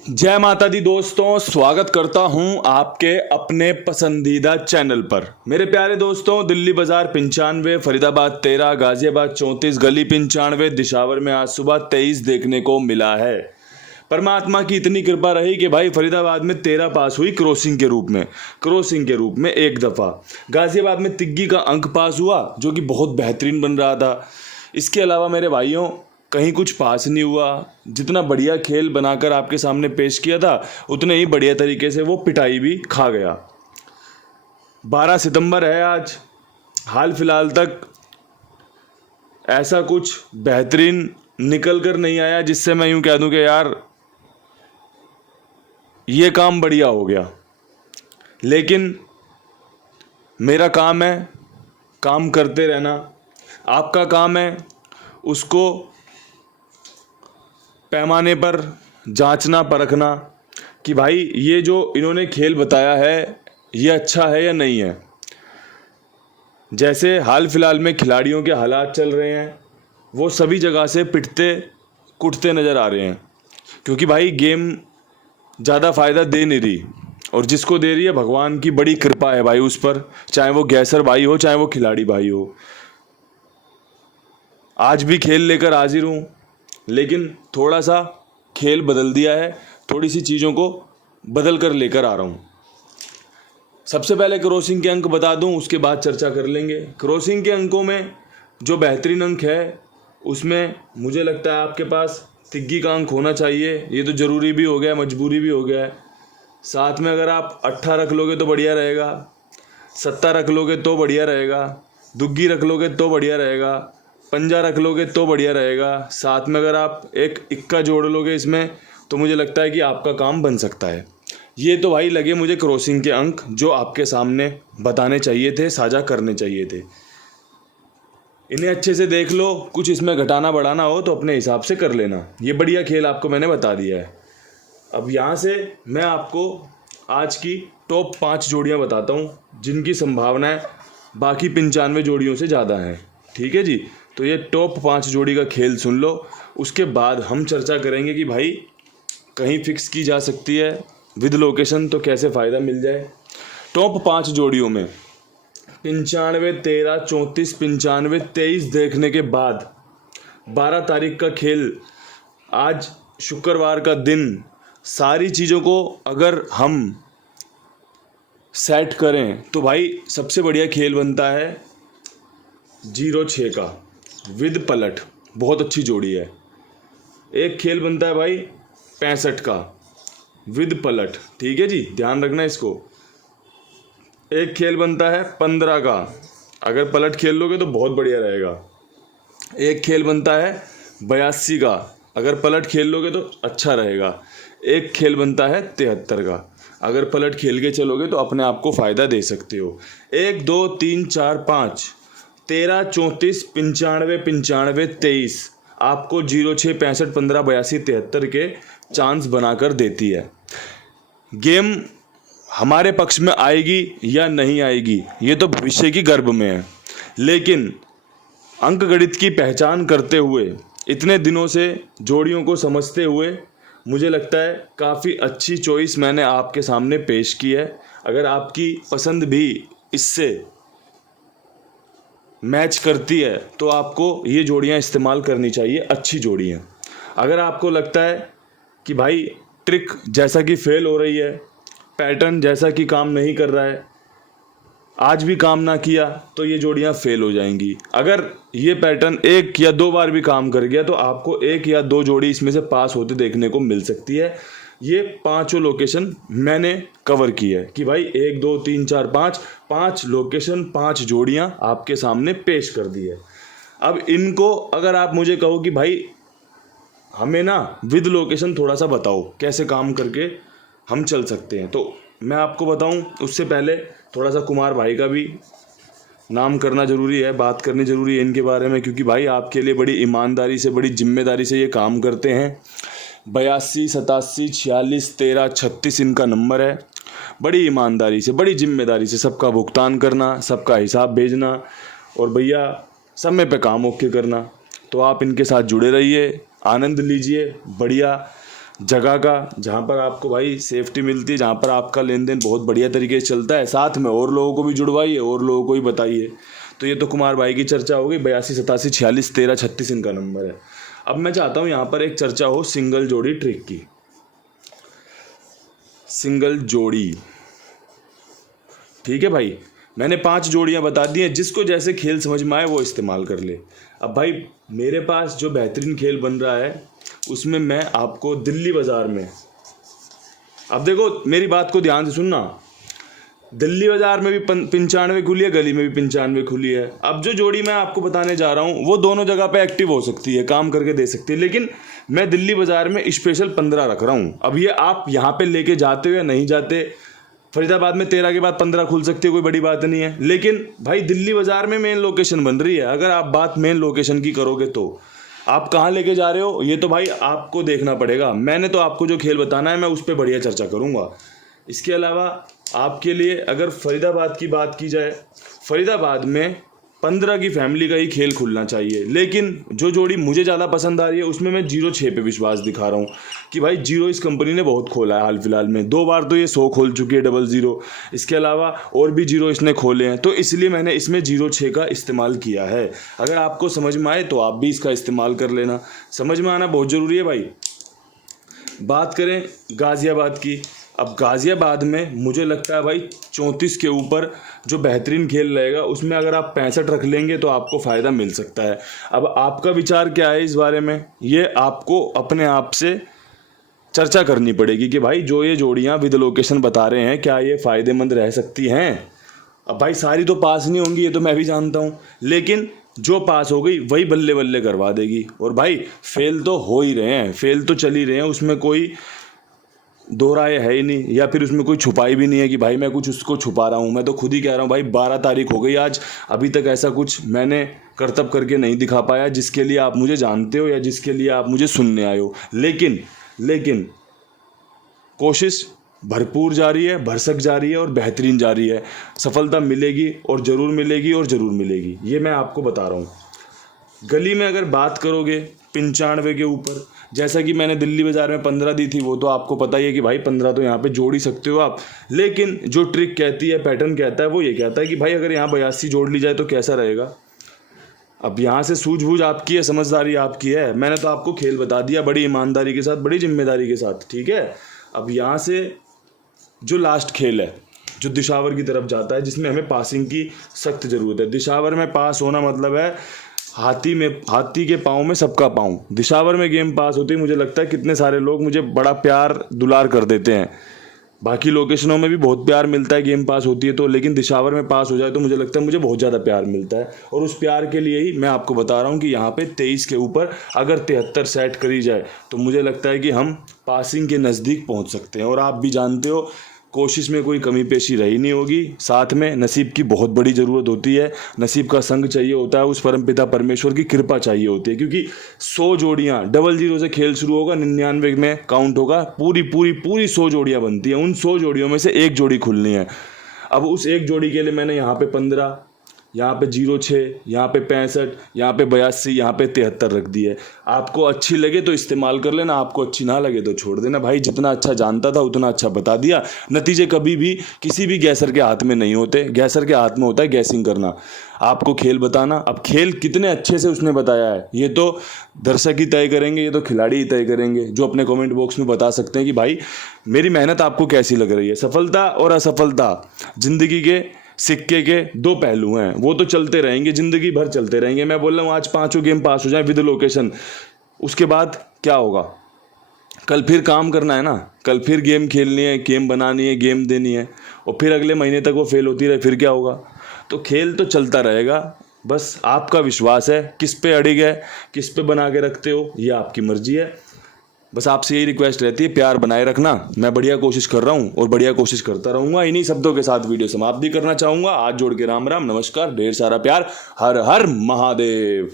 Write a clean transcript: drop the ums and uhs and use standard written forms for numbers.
जय माता दी दोस्तों, स्वागत करता हूं आपके अपने पसंदीदा चैनल पर। मेरे प्यारे दोस्तों, दिल्ली बाजार 95, फरीदाबाद 13, गाजियाबाद 34, गली 95, दिशावर में आज सुबह 23 देखने को मिला है। परमात्मा की इतनी कृपा रही कि भाई फरीदाबाद में 13 पास हुई क्रॉसिंग के रूप में एक दफ़ा। गाजियाबाद में तिग्गी का अंक पास हुआ जो कि बहुत बेहतरीन बन रहा था। इसके अलावा मेरे भाइयों कहीं कुछ पास नहीं हुआ। जितना बढ़िया खेल बनाकर आपके सामने पेश किया था उतने ही बढ़िया तरीके से वो पिटाई भी खा गया। 12 सितंबर है आज। हाल फिलहाल तक ऐसा कुछ बेहतरीन निकल कर नहीं आया जिससे मैं यूं कह दूं कि यार ये काम बढ़िया हो गया। लेकिन मेरा काम है काम करते रहना, आपका काम है उसको पैमाने पर जांचना परखना कि भाई ये जो इन्होंने खेल बताया है ये अच्छा है या नहीं है। जैसे हाल फिलहाल में खिलाड़ियों के हालात चल रहे हैं वो सभी जगह से पिटते कुटते नज़र आ रहे हैं, क्योंकि भाई गेम ज़्यादा फ़ायदा दे नहीं रही और जिसको दे रही है भगवान की बड़ी कृपा है भाई उस पर, चाहे वो गैसर भाई हो चाहे वो खिलाड़ी भाई हो। आज भी खेल लेकर हाजिर हूँ, लेकिन थोड़ा सा खेल बदल दिया है, थोड़ी सी चीज़ों को बदल कर लेकर आ रहा हूँ। सबसे पहले क्रॉसिंग के अंक बता दूँ, उसके बाद चर्चा कर लेंगे। क्रॉसिंग के अंकों में जो बेहतरीन अंक है उसमें मुझे लगता है आपके पास तिग्गी का अंक होना चाहिए। ये तो ज़रूरी भी हो गया, मजबूरी भी हो गया है। साथ में अगर आप 18 रख लोगे तो बढ़िया रहेगा, 17 रख लोगे तो बढ़िया रहेगा, दुग्गी रख लोगे तो बढ़िया रहेगा, पंजा रख लोगे तो बढ़िया रहेगा। साथ में अगर आप एक इक्का जोड़ लोगे इसमें तो मुझे लगता है कि आपका काम बन सकता है। ये तो भाई लगे मुझे क्रॉसिंग के अंक जो आपके सामने बताने चाहिए थे, साझा करने चाहिए थे। इन्हें अच्छे से देख लो, कुछ इसमें घटाना बढ़ाना हो तो अपने हिसाब से कर लेना। ये बढ़िया खेल आपको मैंने बता दिया है। अब यहाँ से मैं आपको आज की टॉप 5 जोड़ियाँ बताता हूँ जिनकी संभावनाएं बाकी 95 जोड़ियों से ज़्यादा हैं। ठीक है जी, तो ये टॉप 5 जोड़ी का खेल सुन लो, उसके बाद हम चर्चा करेंगे कि भाई कहीं फिक्स की जा सकती है विद लोकेशन तो कैसे फ़ायदा मिल जाए। टॉप 5 जोड़ियों में 95, 13, 34, 95, 23 देखने के बाद 12 तारीख का खेल, आज शुक्रवार का दिन, सारी चीज़ों को अगर हम सेट करें तो भाई सबसे बढ़िया खेल बनता है 06 का विद पलट। बहुत अच्छी जोड़ी है। एक खेल बनता है भाई 65 का विद पलट। ठीक है जी, ध्यान रखना इसको। एक खेल बनता है 15 का, अगर पलट खेल लोगे तो बहुत बढ़िया रहेगा। एक खेल बनता है 82 का, अगर पलट खेल लोगे तो अच्छा रहेगा। एक खेल बनता है 73 का, अगर पलट खेल के चलोगे तो अपने आप को फ़ायदा दे सकते हो। 1, 2, 3, 4, 5, 13, 34, 95, 95, 23 आपको 06, 65, 15, 82, 73 के चांस बनाकर देती है। गेम हमारे पक्ष में आएगी या नहीं आएगी ये तो भविष्य की गर्भ में है, लेकिन अंक गणित की पहचान करते हुए, इतने दिनों से जोड़ियों को समझते हुए मुझे लगता है काफ़ी अच्छी चॉइस मैंने आपके सामने पेश की है। अगर आपकी पसंद भी इससे मैच करती है तो आपको ये जोड़ियां इस्तेमाल करनी चाहिए, अच्छी जोड़ियां। अगर आपको लगता है कि भाई ट्रिक जैसा कि फेल हो रही है, पैटर्न जैसा कि काम नहीं कर रहा है, आज भी काम ना किया तो ये जोड़ियां फेल हो जाएंगी। अगर ये पैटर्न 1 या 2 बार भी काम कर गया तो आपको 1 या 2 जोड़ी इसमें से पास होते देखने को मिल सकती है। ये 5 लोकेशन मैंने कवर की है कि भाई 1, 2, 3, 4, 5 लोकेशन, 5 जोड़ियां आपके सामने पेश कर दी है। अब इनको अगर आप मुझे कहो कि भाई हमें ना विद लोकेशन थोड़ा सा बताओ कैसे काम करके हम चल सकते हैं, तो मैं आपको बताऊं उससे पहले थोड़ा सा कुमार भाई का भी नाम करना ज़रूरी है, बात करनी ज़रूरी है इनके बारे में, क्योंकि भाई आपके लिए बड़ी ईमानदारी से, बड़ी जिम्मेदारी से ये काम करते हैं। 82, 87, 46, 13, 36 इनका नंबर है। बड़ी ईमानदारी से, बड़ी जिम्मेदारी से सबका भुगतान करना, सबका हिसाब भेजना और भैया समय पे काम ओके करना। तो आप इनके साथ जुड़े रहिए, आनंद लीजिए, बढ़िया जगह का, जहाँ पर आपको भाई सेफ्टी मिलती है, जहाँ पर आपका लेन देन बहुत बढ़िया तरीके से चलता है, साथ में और लोगों को भी जुड़वाइए और लोगों को भी बताइए। तो ये तो कुमार भाई की चर्चा हो गई। 8287461336 इनका नंबर है। अब मैं चाहता हूँ यहाँ पर एक चर्चा हो सिंगल जोड़ी ट्रिक की। सिंगल जोड़ी, ठीक है भाई, मैंने 5 जोड़ियाँ बता दी हैं, जिसको जैसे खेल समझ में आए वो इस्तेमाल कर ले। अब भाई मेरे पास जो बेहतरीन खेल बन रहा है उसमें मैं आपको दिल्ली बाज़ार में, अब देखो मेरी बात को ध्यान से सुनना, दिल्ली बाज़ार में भी 95 खुली है, गली में भी 95 खुली है। अब जो जोड़ी मैं आपको बताने जा रहा हूँ वो दोनों जगह पे एक्टिव हो सकती है, काम करके दे सकती है, लेकिन मैं दिल्ली बाज़ार में स्पेशल 15 रख रहा हूँ। अब ये आप यहाँ पे लेके जाते हो या नहीं जाते, फरीदाबाद में 13 के बाद 15 खुल सकती है, कोई बड़ी बात नहीं है, लेकिन भाई दिल्ली बाज़ार में मेन लोकेशन बन रही है। अगर आप बात मेन लोकेशन की करोगे तो आप कहाँ लेके जा रहे हो ये तो भाई आपको देखना पड़ेगा। मैंने तो आपको जो खेल बताना है मैं उस पर बढ़िया चर्चा करूँगा। इसके अलावा आपके लिए अगर फरीदाबाद की बात की जाए, फरीदाबाद में 15 की फैमिली का ही खेल खुलना चाहिए, लेकिन जो जोड़ी मुझे ज़्यादा पसंद आ रही है उसमें मैं 0-6 पे विश्वास दिखा रहा हूँ कि भाई 0 इस कंपनी ने बहुत खोला है हाल फिलहाल में, 2 बार तो ये 100 खोल चुकी है 00। इसके अलावा और भी 0 इसने खोले हैं, तो इसलिए मैंने इसमें 0-6 का इस्तेमाल किया है। अगर आपको समझ में आए तो आप भी इसका इस्तेमाल कर लेना, समझ में आना बहुत ज़रूरी है भाई। बात करें गाज़ियाबाद की, अब गाज़ियाबाद में मुझे लगता है भाई 34 के ऊपर जो बेहतरीन खेल रहेगा उसमें अगर आप 65 रख लेंगे तो आपको फ़ायदा मिल सकता है। अब आपका विचार क्या है इस बारे में, ये आपको अपने आप से चर्चा करनी पड़ेगी कि भाई जो ये जोड़ियाँ विद लोकेशन बता रहे हैं क्या ये फ़ायदेमंद रह सकती हैं। अब भाई सारी तो पास नहीं होंगी ये तो मैं भी जानता हूँ, लेकिन जो पास हो गई वही बल्ले बल्ले करवा देगी। और भाई फेल तो हो ही रहे हैं, फेल तो चल ही रहे हैं, उसमें कोई दो राय है ही नहीं, या फिर उसमें कोई छुपाई भी नहीं है कि भाई मैं कुछ उसको छुपा रहा हूँ। मैं तो खुद ही कह रहा हूँ भाई 12 तारीख हो गई आज, अभी तक ऐसा कुछ मैंने करतब करके नहीं दिखा पाया जिसके लिए आप मुझे जानते हो या जिसके लिए आप मुझे सुनने आए हो। लेकिन कोशिश भरपूर जारी है, भरसक जारी है और बेहतरीन जारी है। सफलता मिलेगी और ज़रूर मिलेगी और ज़रूर मिलेगी, ये मैं आपको बता रहा हूँ। गली में अगर बात करोगे 95 के ऊपर, जैसा कि मैंने दिल्ली बाज़ार में 15 दी थी, वो तो आपको पता ही है कि भाई 15 तो यहाँ पे जोड़ ही सकते हो आप। लेकिन जो ट्रिक कहती है, पैटर्न कहता है, वो ये कहता है कि भाई अगर यहाँ 82 जोड़ ली जाए तो कैसा रहेगा। अब यहाँ से सूझबूझ आपकी है, समझदारी आपकी है। मैंने तो आपको खेल बता दिया बड़ी ईमानदारी के साथ, बड़ी जिम्मेदारी के साथ, ठीक है। अब यहाँ से जो लास्ट खेल है जो दिशावर की तरफ जाता है, जिसमें हमें पासिंग की सख्त ज़रूरत है। दिशावर में पास होना मतलब है हाथी के पाँव में सबका पाँव। दिशावर में गेम पास होती है, मुझे लगता है कितने सारे लोग मुझे बड़ा प्यार दुलार कर देते हैं। बाकी लोकेशनों में भी बहुत प्यार मिलता है गेम पास होती है तो, लेकिन दिशावर में पास हो जाए तो मुझे लगता है मुझे बहुत ज़्यादा प्यार मिलता है। और उस प्यार के लिए ही मैं आपको बता रहा हूँ कि यहाँ पे 23 के ऊपर अगर 73 सेट करी जाए तो मुझे लगता है कि हम पासिंग के नज़दीक पहुँच सकते हैं। और आप भी जानते हो कोशिश में कोई कमी पेशी रही नहीं होगी, साथ में नसीब की बहुत बड़ी ज़रूरत होती है। नसीब का संग चाहिए होता है, उस परमपिता परमेश्वर की कृपा चाहिए होती है, क्योंकि 100 जोड़ियाँ 00 से खेल शुरू होगा, 99 में काउंट होगा, पूरी 100 जोड़ियाँ बनती हैं। उन 100 जोड़ियों में से एक जोड़ी खुलनी है। अब उस एक जोड़ी के लिए मैंने यहाँ पे 15, यहाँ पे 06, यहाँ पे 65, यहाँ पे 82, यहाँ पे 73 रख दी है। आपको अच्छी लगे तो इस्तेमाल कर लेना, आपको अच्छी ना लगे तो छोड़ देना। भाई जितना अच्छा जानता था उतना अच्छा बता दिया। नतीजे कभी भी किसी भी गैसर के हाथ में नहीं होते, गैसर के हाथ में होता है गैसिंग करना, आपको खेल बताना। अब खेल कितने अच्छे से उसने बताया है ये तो दर्शक ही तय करेंगे, ये तो खिलाड़ी ही तय करेंगे, जो अपने कमेंट बॉक्स में बता सकते हैं कि भाई मेरी मेहनत आपको कैसी लग रही है। सफलता और असफलता ज़िंदगी के सिक्के के 2 पहलू हैं, वो तो चलते रहेंगे, ज़िंदगी भर चलते रहेंगे। मैं बोल रहा हूँ आज 5 गेम पास हो जाए विद लोकेशन, उसके बाद क्या होगा, कल फिर काम करना है ना, कल फिर गेम खेलनी है, गेम बनानी है, गेम देनी है, और फिर अगले महीने तक वो फेल होती रहे, फिर क्या होगा। तो खेल तो चलता रहेगा, बस आपका विश्वास है, किस पे अड़िग है, किस पे बना के रखते हो, ये आपकी मर्जी है। बस आपसे यही रिक्वेस्ट रहती है, प्यार बनाए रखना। मैं बढ़िया कोशिश कर रहा हूँ और बढ़िया कोशिश करता रहूँगा। इन्हीं शब्दों के साथ वीडियो समाप्त भी करना चाहूँगा। हाथ जोड़ के राम राम, नमस्कार, ढेर सारा प्यार, हर हर महादेव।